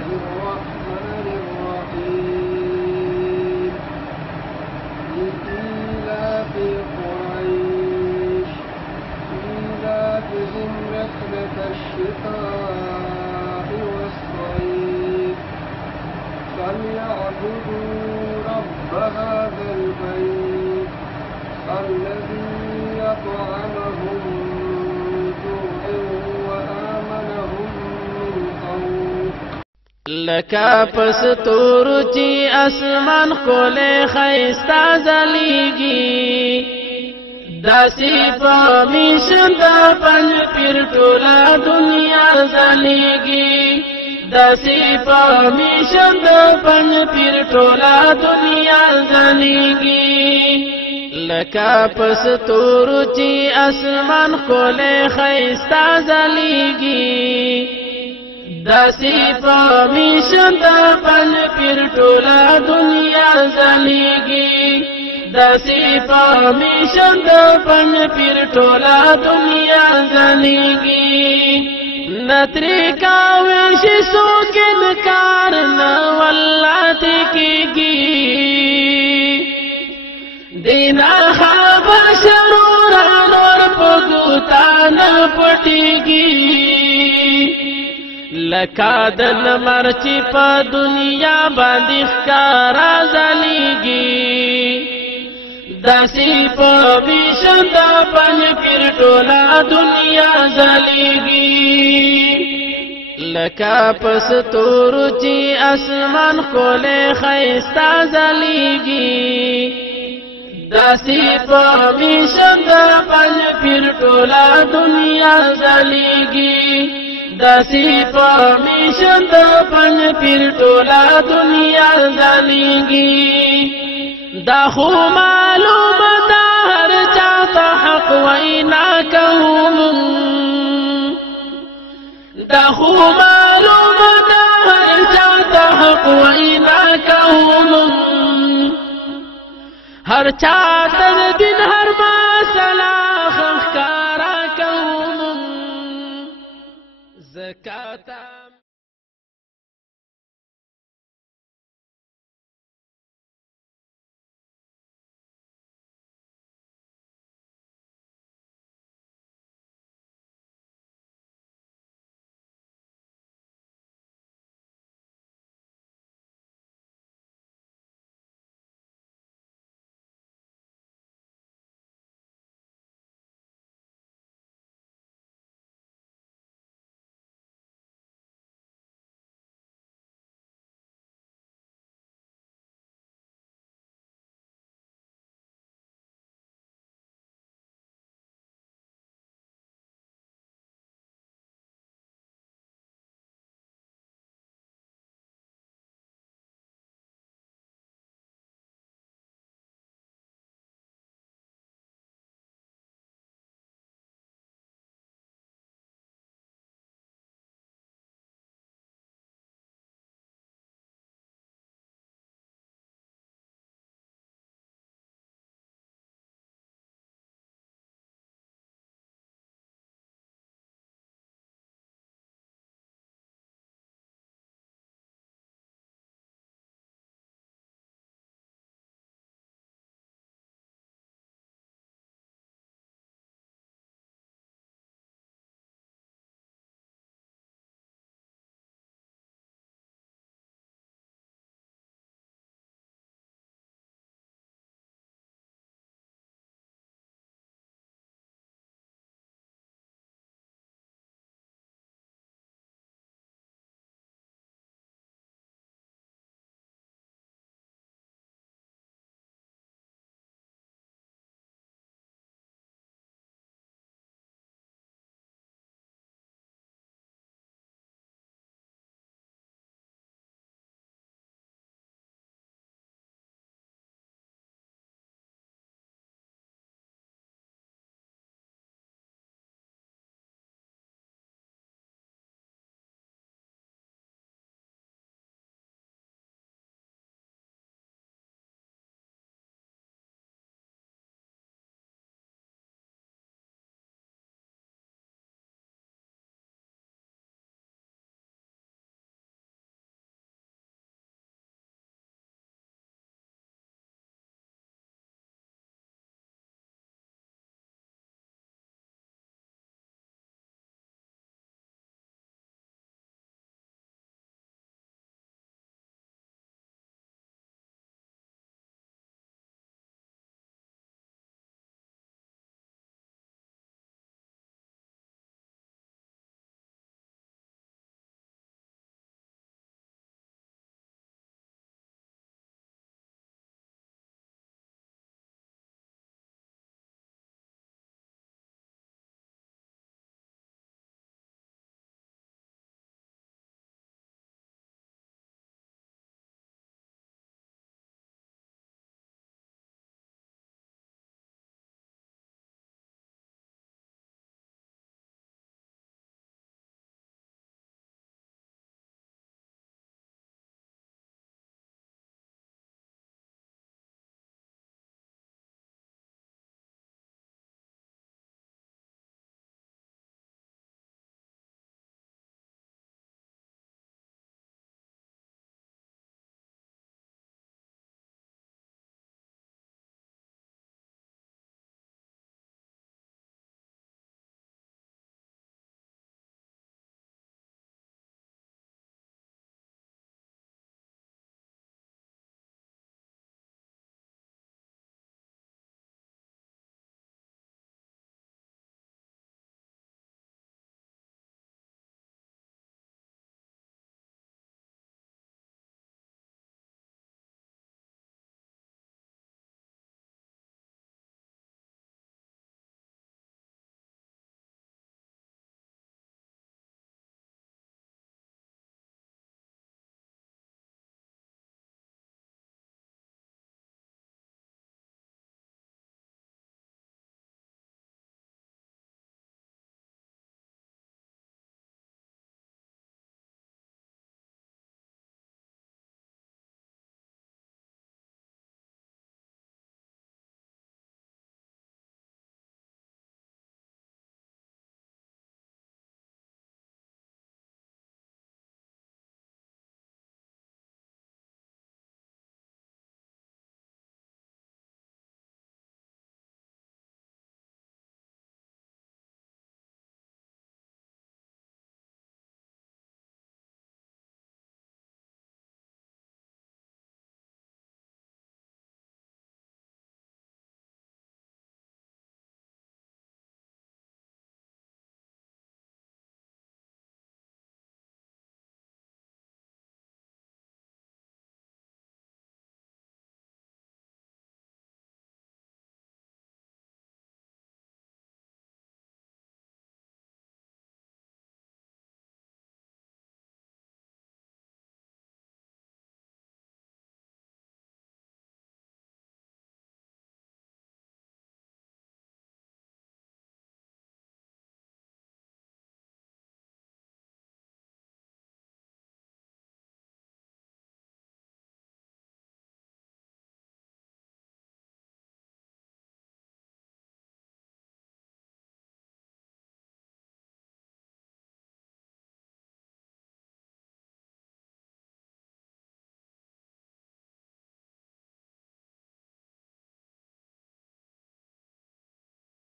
الله الرحمن الرحيم لإيلاف قريش إيلافهم رحلة الشتاء والصيف فليعبدوا رب هذا البيت الذي يطعمهم من جوع وآمنهم من خوف. لکا پس تورو چی اسمان کولے خیستا زلیگی داسی پامیشن دا پنج پیر ٹولا دنیا زلیگی داسی پامیشن دا پنج پیر ٹولا دنیا زلیگی لکا پس تورو چی اسمان کولے خیستا زلیگی داسی پامیشن دا پنج پیر ٹولا دنیا زلیگی داسی پامیشن دا پنج پیر ٹولا دنیا زلیگی نتری کاویشی سوکن کارنا واللہ تکیگی دینا خواب شروران اور پگوتانا پٹیگی لکا دن مرچی پا دنیا باندی خکارا زلیگی داسی پا بیشن دا پنج پیر ٹولا دنیا زلیگی لکا پس تورو چی اسمان کولے خیستا زلیگی داسی پامیشن دا پنج پیر ٹولا دنیا زلیگی داسی پامیشن دا پنج پیر ٹولا دنیا زلیگی دا خو معلوم دا ہر چاہتا حق وینا کہوں دا خو معلوم دا ہر چاہتا حق وینا کہوں ہر چا